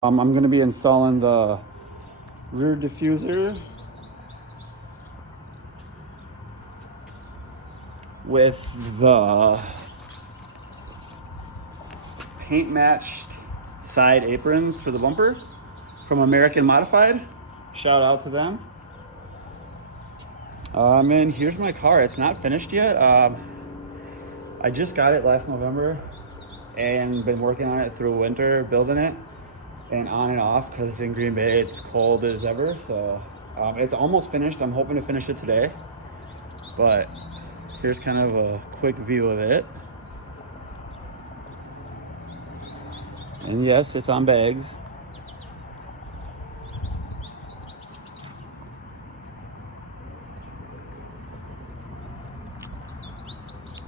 I'm going to be installing the rear diffuser with the paint matched side aprons for the bumper from American Modified. Shout out to them. And here's my car. It's not finished yet. I just got it last November and been working on it through winter, building it and on and off because in Green Bay it's cold as ever. So it's almost finished. I'm hoping to finish it today, but here's kind of a quick view of it. And yes, it's on bags.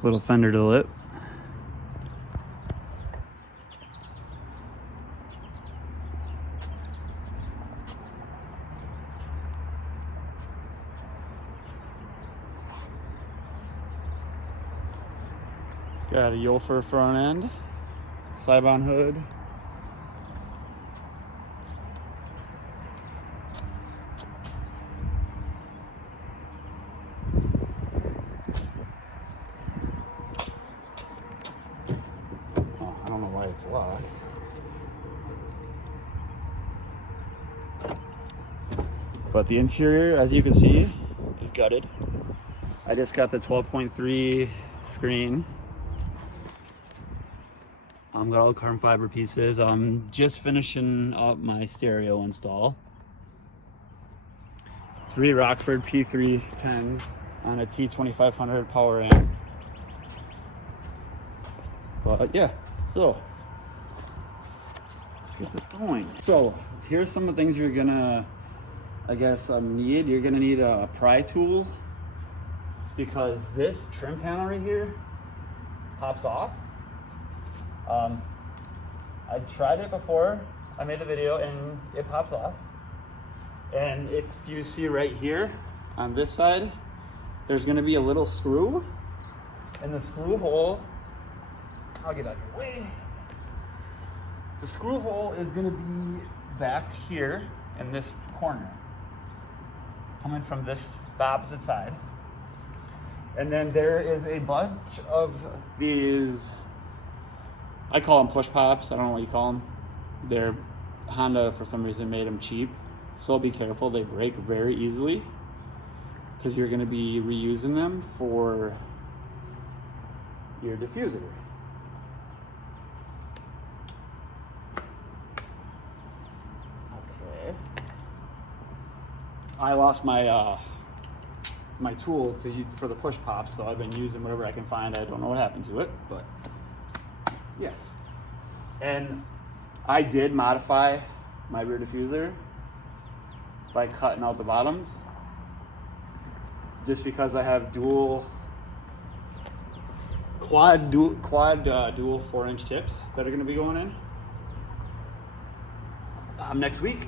Little fender to lip. It's got a Yofer front end, Sibon hood. I don't know why it's locked. But the interior, as you can see, is gutted. I just got the 12.3 screen. Got all the carbon fiber pieces. I'm just finishing up my stereo install. 3 Rockford P310s on a T2500 power amp. But yeah, so let's get this going. So here's some of the things you're gonna, I guess, need. You're gonna need a pry tool because this trim panel right here pops off. I tried it before I made the video and it pops off. And if you see right here on this side, there's gonna be a little screw, and the screw hole, I'll get out of your way. The screw hole is gonna be back here in this corner, coming from this opposite side. And then there is a bunch of these, I call them push pops. I don't know what you call them. They're Honda, for some reason, made them cheap. So be careful, they break very easily because you're gonna be reusing them for your diffuser. Okay. I lost my my tool for the push pops, so I've been using whatever I can find. I don't know what happened to it, but yeah. And I did modify my rear diffuser by cutting out the bottoms, just because I have dual 4-inch tips that are going to be going in next week.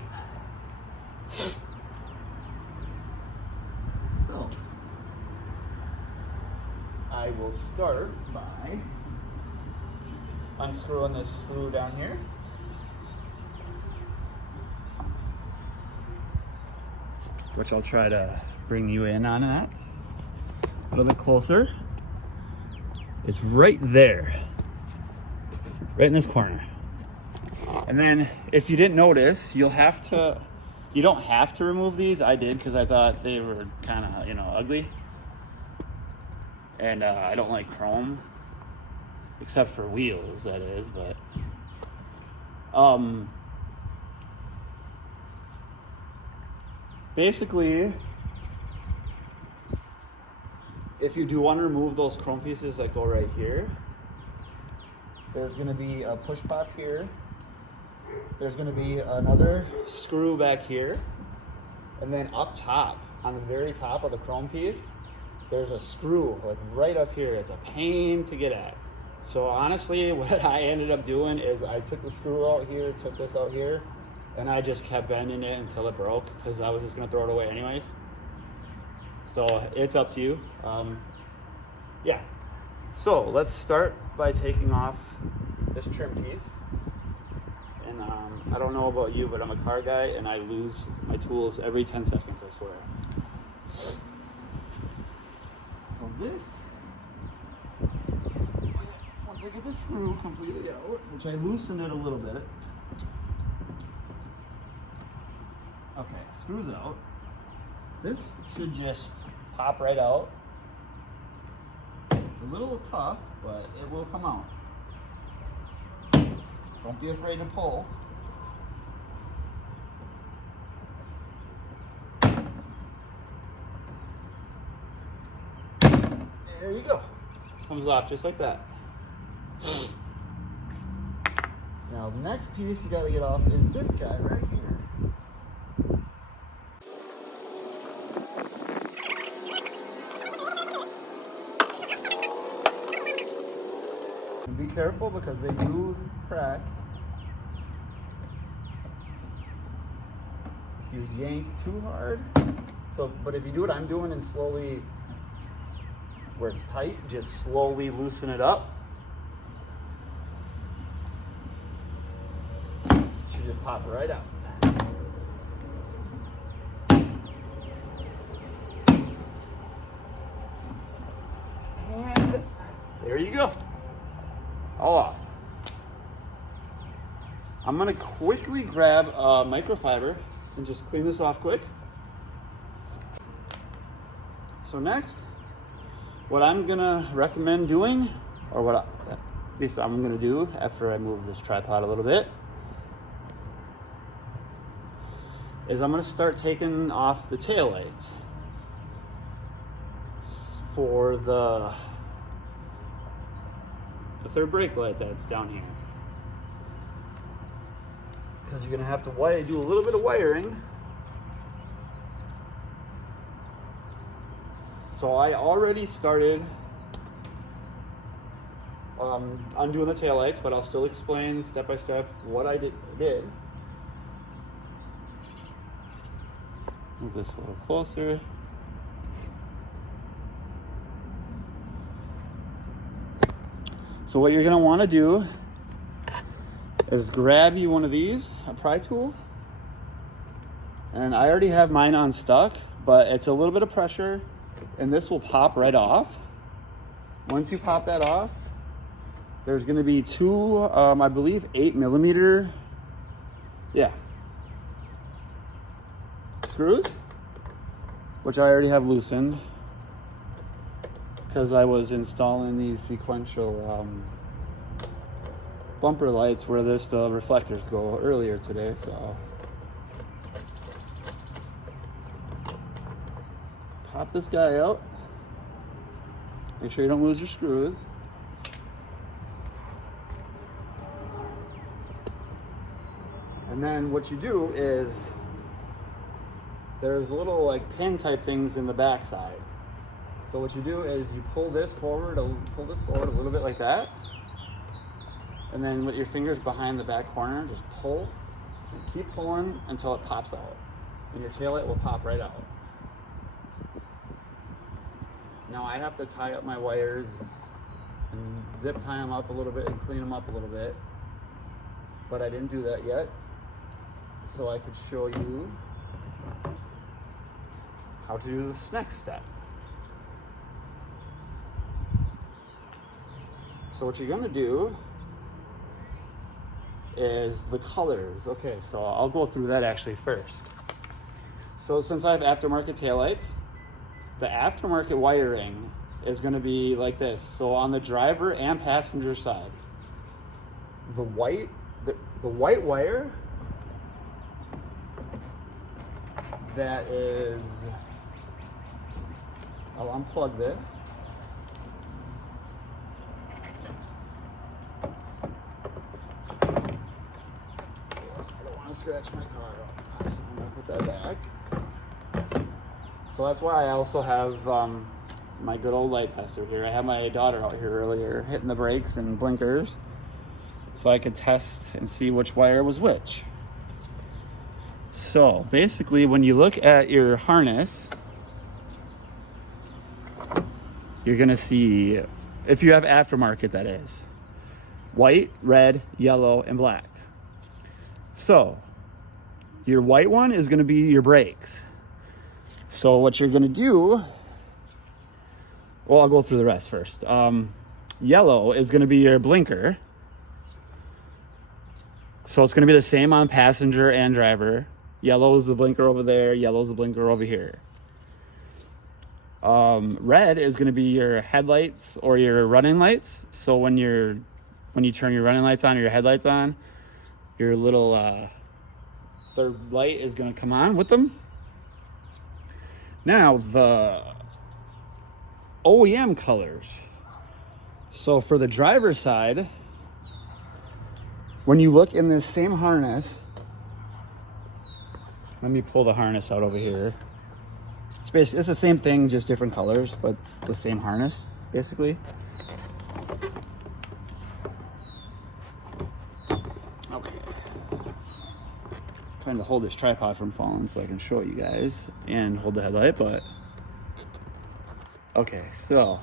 So I will start by unscrewing this screw down here. Which I'll try to bring you in on that a little bit closer. It's right there, right in this corner. And then if you didn't notice, you don't have to remove these. I did because I thought they were kind of, ugly. And I don't like chrome, except for wheels, that is, but basically, if you do want to remove those chrome pieces that go right here, there's going to be a push pop here. There's going to be another screw back here. And then up top, on the very top of the chrome piece, there's a screw like right up here. It's a pain to get at. So honestly, what I ended up doing is I took the screw out here, took this out here, and I just kept bending it until it broke because I was just going to throw it away anyways. So it's up to you. Yeah. So let's start by taking off this trim piece. And I don't know about you, but I'm a car guy and I lose my tools every 10 seconds, I swear. So this, once I get the screw completely out, which I loosened it a little bit. Okay, screws out. This should just pop right out. It's a little tough, but it will come out. Don't be afraid to pull. There you go. Comes off just like that. Now the next piece you gotta get off is this guy right here. And be careful because they do crack. If you yank too hard. But if you do what I'm doing and slowly, where it's tight, just slowly loosen it up. It should just pop right out. And there you go. All off. I'm gonna quickly grab a microfiber and just clean this off quick. So next, what I'm gonna recommend doing, or what at least I'm gonna do after I move this tripod a little bit, is I'm gonna start taking off the taillights for the third brake light that's down here. Because you're gonna have to do a little bit of wiring. So I already started undoing the taillights, but I'll still explain step by step what I did. Move this a little closer. So what you're gonna wanna do is grab you one of these, a pry tool. And I already have mine unstuck, but it's a little bit of pressure and this will pop right off. Once you pop that off, there's gonna be two, I believe 8mm, screws, which I already have loosened because I was installing these sequential bumper lights where the reflectors go earlier today, so. Pop this guy out. Make sure you don't lose your screws. And then what you do is there's little like pin type things in the back side. So what you do is you pull this forward a little bit like that. And then with your fingers behind the back corner, just pull and keep pulling until it pops out. And your taillight will pop right out. Now I have to tie up my wires and zip tie them up a little bit and clean them up a little bit. But I didn't do that yet. So I could show you how to do this next step. So what you're gonna do is the colors. Okay, so I'll go through that actually first. So since I have aftermarket taillights, the aftermarket wiring is gonna be like this. So on the driver and passenger side, the white wire that is, I'll unplug this. Scratch my car off, so I'm gonna put that back. So that's why I also have my good old light tester here. I had my daughter out here earlier hitting the brakes and blinkers so I could test and see which wire was which. So basically when you look at your harness, you're gonna see, if you have aftermarket that is, white, red, yellow, and black. So your white one is going to be your brakes. So what you're going to do, well, I'll go through the rest first. Yellow is going to be your blinker. So it's going to be the same on passenger and driver. Yellow is the blinker over there. Yellow is the blinker over here. Red is going to be your headlights or your running lights. So when you turn your running lights on or your headlights on, your little third light is going to come on with them. Now the OEM colors. So for the driver's side, when you look in this same harness, let me pull the harness out over here. It's the same thing, just different colors, but the same harness, basically. Okay. Trying to hold this tripod from falling so I can show you guys and hold the headlight, but okay, so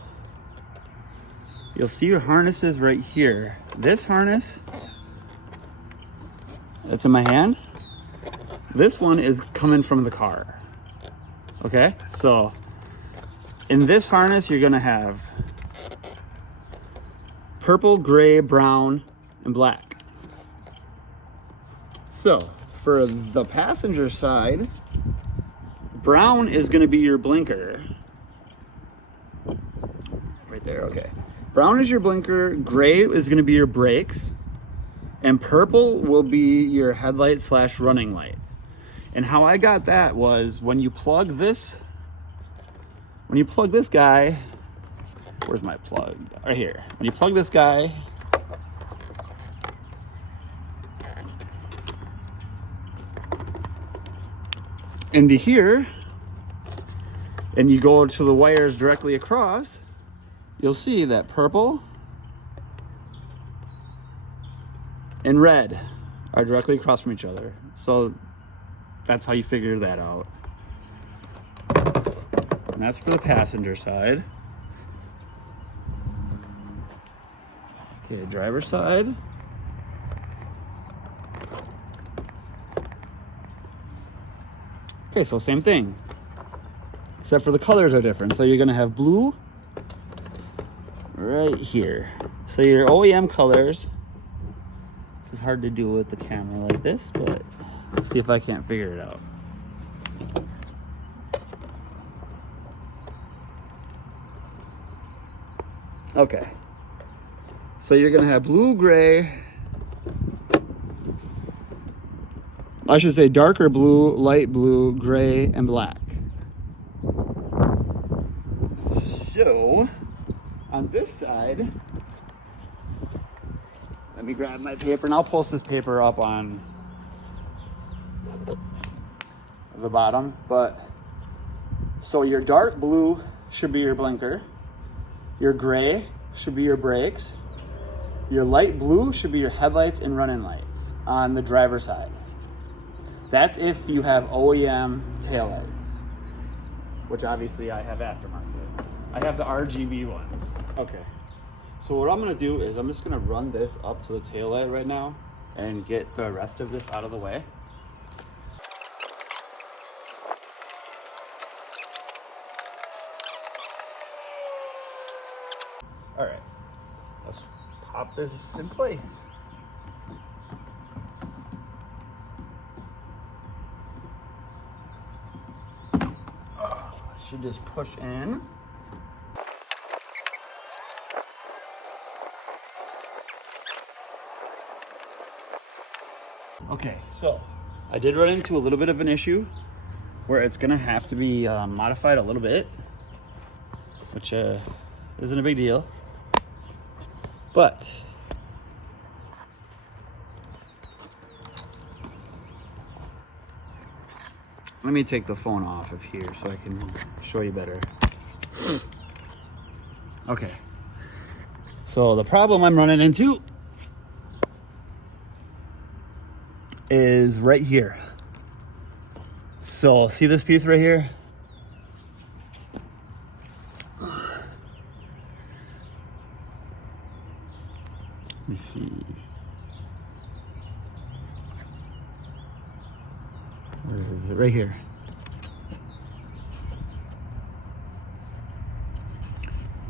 you'll see your harnesses right here. This harness that's in my hand, this one is coming from the car. Okay, so in this harness, you're gonna have purple, gray, brown, and black. So for the passenger side, brown is gonna be your blinker. Right there, okay. Brown is your blinker, gray is gonna be your brakes, and purple will be your headlight / running light. And how I got that was when you plug this guy, where's my plug? Right here. When you plug this guy into here, and you go to the wires directly across, you'll see that purple and red are directly across from each other. So that's how you figure that out. And that's for the passenger side. Okay, driver side. Okay, so same thing, except for the colors are different. So you're gonna have blue right here. So your OEM colors, this is hard to do with the camera like this, but let's see if I can't figure it out. Okay, so you're gonna have blue, gray, I should say darker blue, light blue, gray, and black. So on this side, let me grab my paper and I'll post this paper up on the bottom. But so your dark blue should be your blinker, your gray should be your brakes, your light blue should be your headlights and running lights on the driver's side. That's if you have OEM taillights, which obviously I have aftermarket. I have the RGB ones. Okay, so what I'm gonna do is I'm just gonna run this up to the taillight right now and get the rest of this out of the way. All right, let's pop this in place. Should just push in. Okay, so I did run into a little bit of an issue where it's gonna have to be modified a little bit, which isn't a big deal, but let me take the phone off of here so I can show you better. Okay, so the problem I'm running into is right here. So see this piece right here? Let me see. Where is it? Right here.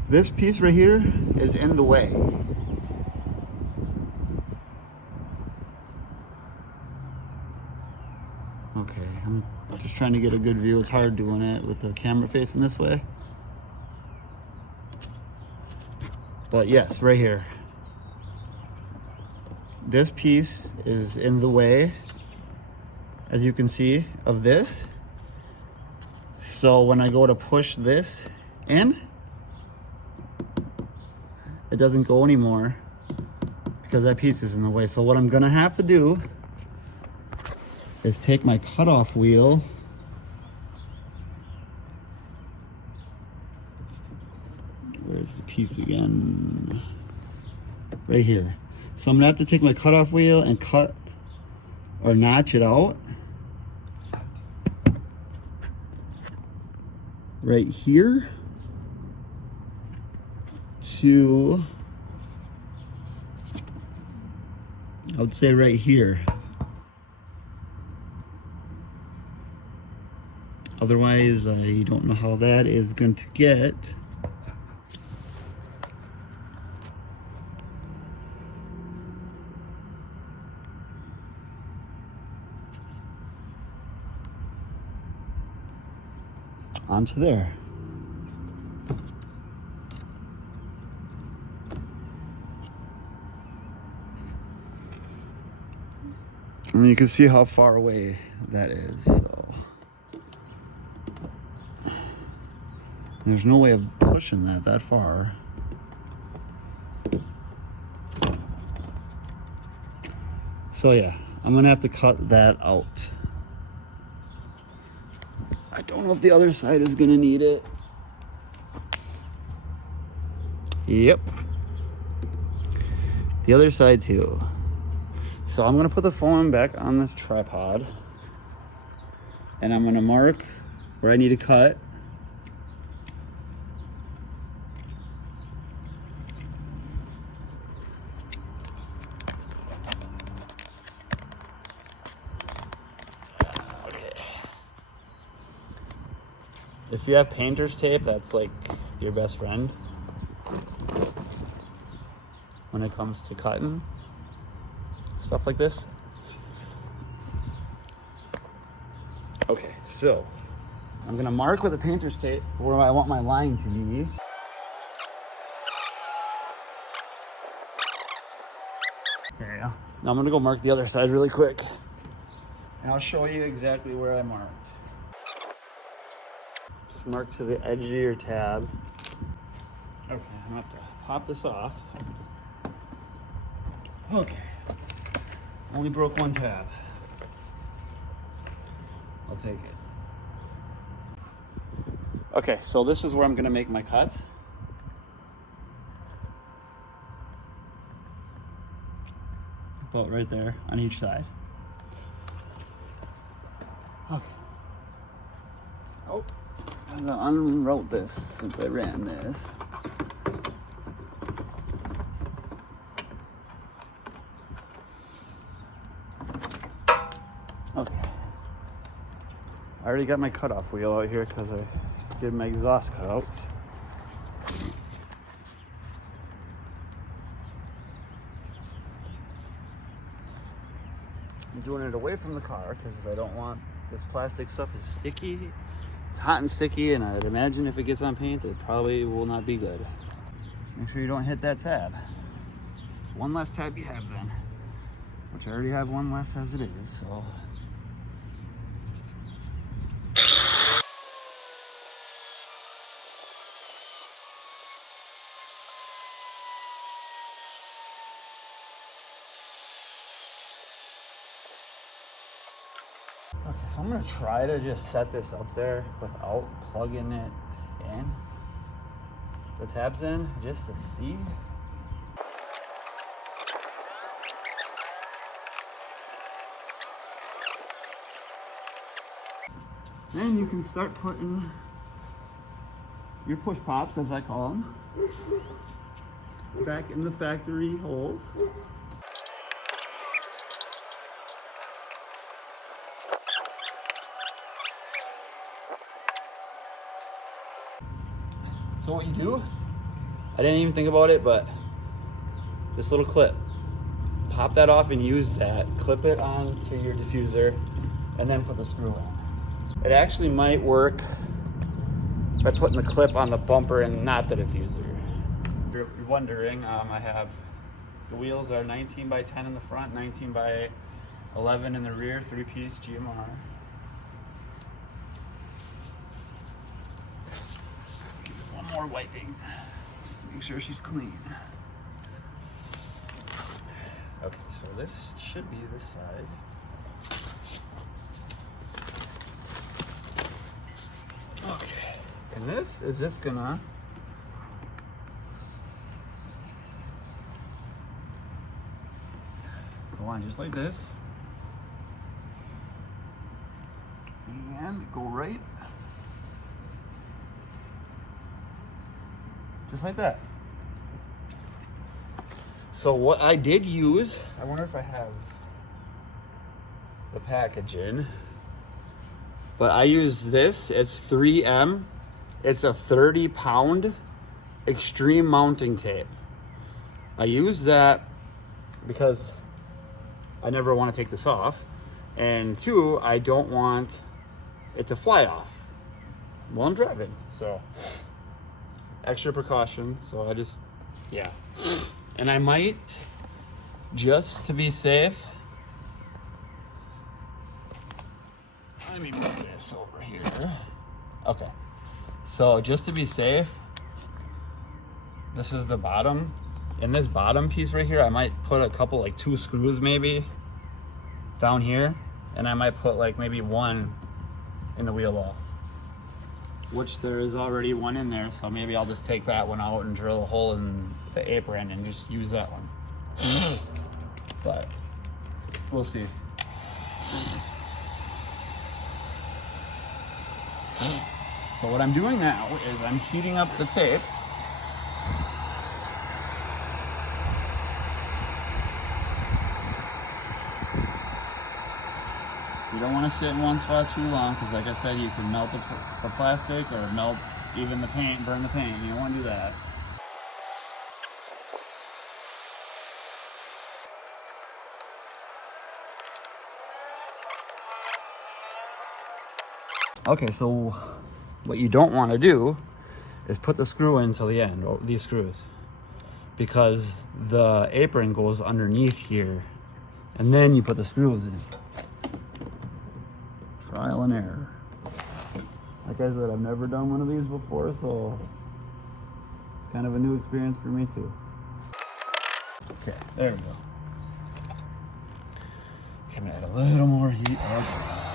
This piece right here is in the way. Okay, I'm just trying to get a good view. It's hard doing it with the camera facing this way. But yes, right here. This piece is in the way, as you can see, of this. So when I go to push this in, it doesn't go anymore because that piece is in the way. So what I'm gonna have to do is take my cutoff wheel where's the piece again? Right here. So I'm gonna have to take my cutoff wheel and cut or notch it out right here to, I would say right here. Otherwise, I don't know how that is going to get. Onto there. I mean, you can see how far away that is. So there's no way of pushing that far. So yeah, I'm gonna have to cut that out. I don't know if the other side is gonna need it. Yep. The other side too. So I'm gonna put the phone back on this tripod and I'm gonna mark where I need to cut. Okay. If you have painter's tape, that's like your best friend when it comes to cutting stuff like this. Okay, so I'm gonna mark with a painter's tape where I want my line to be. There you go. Now I'm gonna go mark the other side really quick. And I'll show you exactly where I marked. Just mark to the edge of your tab. Okay, I'm gonna have to pop this off. Okay. Only broke one tab. I'll take it. Okay, so this is where I'm gonna make my cuts. About right there on each side. Okay. Oh, I'm gonna unroute this since I ran this. Okay. I already got my cutoff wheel out here because I did my exhaust cutout. I'm doing it away from the car because I don't want this plastic stuff is sticky. It's hot and sticky, and I'd imagine if it gets on paint, it probably will not be good. Just make sure you don't hit that tab. It's one less tab you have then, which I already have one less as it is, so. Okay, so I'm gonna try to just set this up there without plugging it in. The tabs in, just to see. Then you can start putting your push pops, as I call them, back in the factory holes. So what you do, I didn't even think about it, but this little clip, pop that off and use that. Clip it onto your diffuser and then put the screw in. It actually might work by putting the clip on the bumper and not the diffuser. If you're wondering, I have the wheels are 19 by 10 in the front, 19 by 11 in the rear, 3-piece GMR. One more wiping. Just make sure she's clean. Okay, so this should be this side. Okay, and this is just gonna go on just like this. And go right. Just like that. So what I did use, I wonder if I have the packaging, but I use this, it's 3M. It's a 30-pound extreme mounting tape. I use that because I never want to take this off. And 2, I don't want it to fly off while I'm driving. So extra precaution. So I just, yeah. And I might, just to be safe, let me move this over here. Okay. So just to be safe, this is the bottom. In this bottom piece right here, I might put a couple, like 2 screws maybe down here. And I might put like maybe 1 in the wheel well, which there is already 1 in there. So maybe I'll just take that one out and drill a hole in the apron and just use that one. But we'll see. So what I'm doing now is I'm heating up the tape. You don't want to sit in one spot too long because, like I said, you can melt the plastic or melt even the paint, burn the paint. You don't want to do that. Okay, so what you don't want to do is put the screw in until the end, or these screws, because the apron goes underneath here, and then you put the screws in. Trial and error. Like I said, I've never done one of these before, so it's kind of a new experience for me too. Okay, there we go. Okay, I'm gonna add a little more heat. Okay.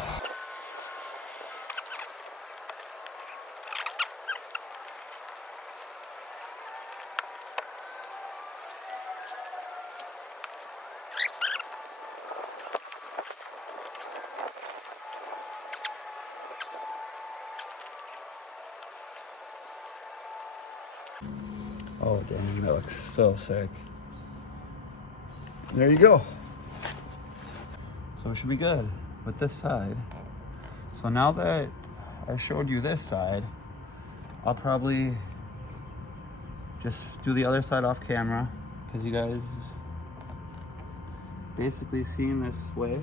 Oh dang, that looks so sick. There you go. So it should be good with this side. So now that I showed you this side, I'll probably just do the other side off camera because you guys basically seen this way.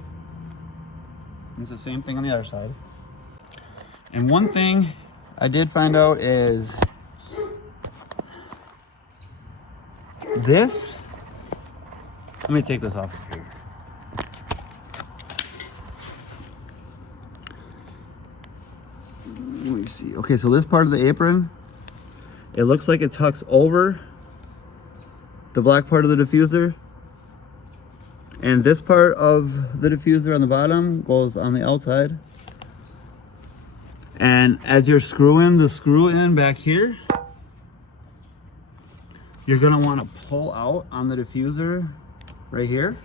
It's the same thing on the other side. And one thing I did find out is this, let me take this off here. Let me see. Okay, so this part of the apron, it looks like it tucks over the black part of the diffuser. And this part of the diffuser on the bottom goes on the outside. And as you're screwing the screw in back here, you're gonna wanna pull out on the diffuser right here.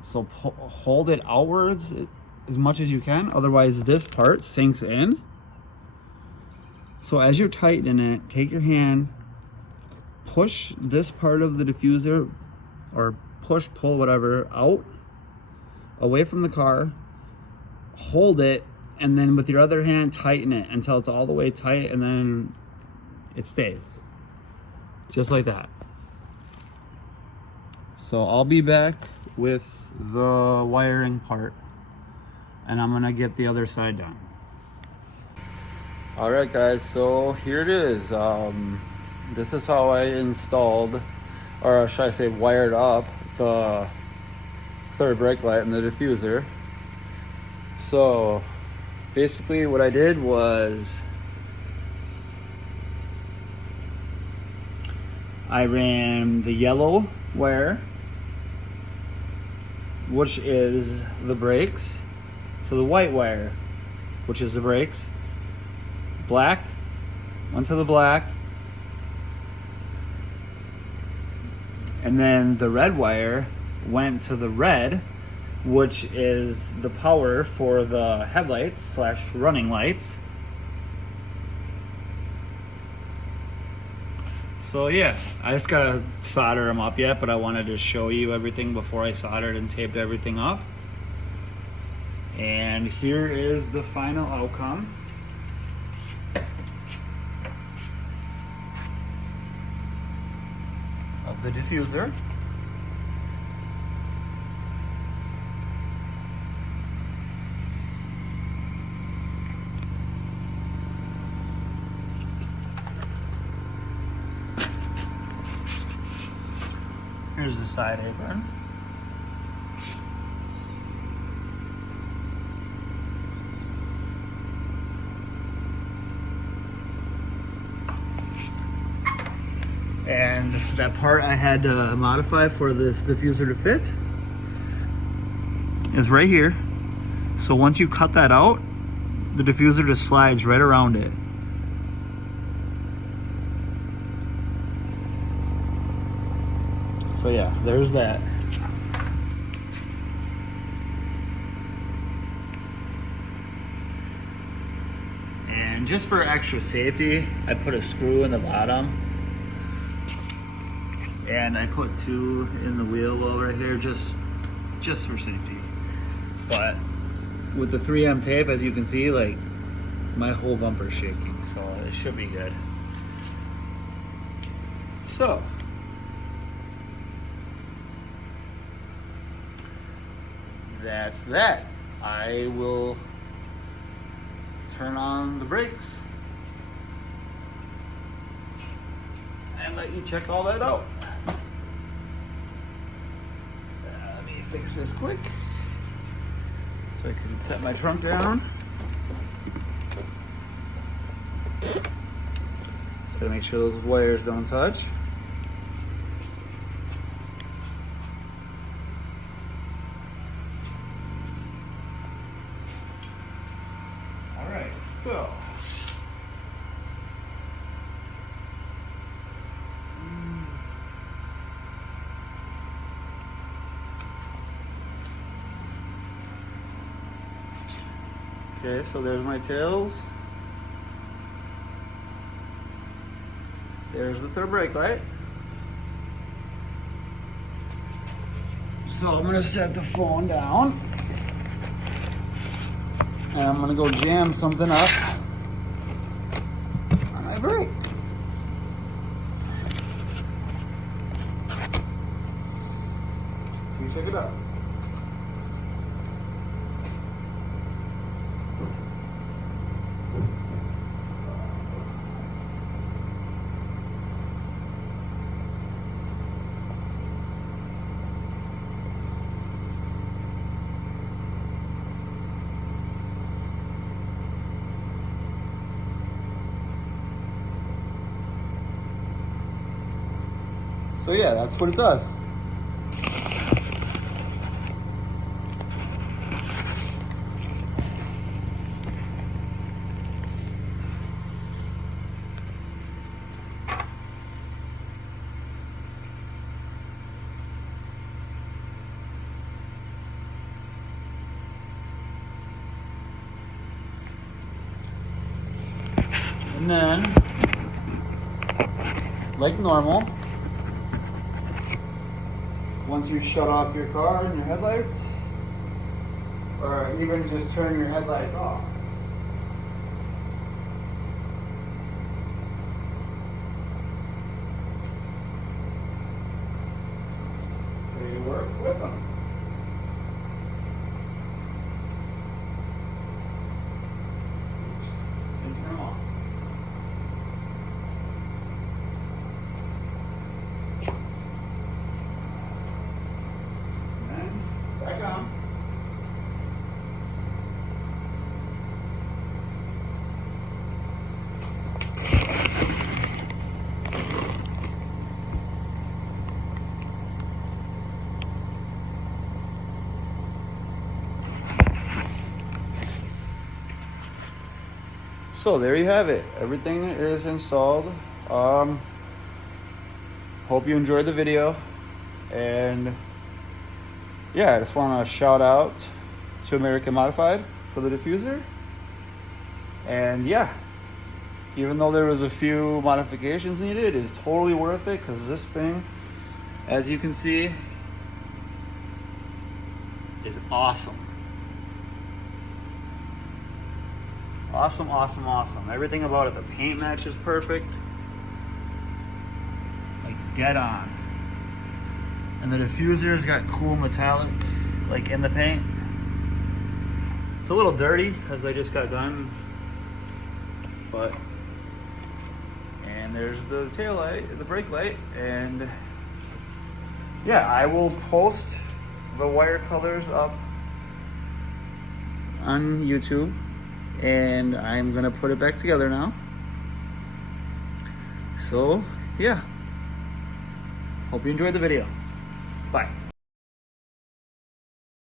So hold it outwards as much as you can, otherwise this part sinks in. So as you're tightening it, take your hand, push this part of the diffuser, or push, pull, whatever, out, away from the car, hold it, and then with your other hand, tighten it until it's all the way tight, and then it stays. Just like that. So I'll be back with the wiring part, and I'm gonna get the other side done. All right, guys, so here it is. This is how I installed, or should I say wired up, the third brake light and the diffuser. So basically what I did was I ran the yellow wire, which is the brakes, to the white wire, which is the brakes. Black went to the black, and then the red wire went to the red, which is the power for the headlights slash running lights. So yeah, I just gotta solder them up yet, but I wanted to show you everything before I soldered and taped everything up. And here is the final outcome. Of the diffuser. Here's the side apron. And that part I had to modify for this diffuser to fit is right here. So once you cut that out, the diffuser just slides right around it. So yeah, there's that. And just for extra safety, I put a screw in the bottom. And I put 2 in the wheel well right here, just for safety. But with the 3M tape, as you can see, like my whole bumper's shaking, so it should be good. So that's that. I will turn on the brakes and let you check all that out. Let me fix this quick so I can set my trunk down. Just gotta make sure those wires don't touch. All right, so okay, so there's my tails. There's the third brake light. So I'm gonna set the phone down and I'm gonna go jam something up on my brake. So you check it out. So yeah, that's what it does. And then, like normal, once you shut off your car and your headlights, or even just turn your headlights off, with them. And turn them off. And then back on. So there you have it. Everything is installed. Hope you enjoyed the video. And yeah, I just want to shout out to American Modified for the diffuser. And yeah, even though there was a few modifications needed, it's totally worth it, because this thing, as you can see, is awesome. Awesome, awesome, awesome. Everything about it. The paint match is perfect. Like dead on. And the diffuser's got cool metallic, like in the paint. It's a little dirty because I just got done. But, and there's the tail light, the brake light. And yeah, I will post the wire colors up on YouTube. And I'm gonna put it back together now. So yeah, hope you enjoyed the video. Bye.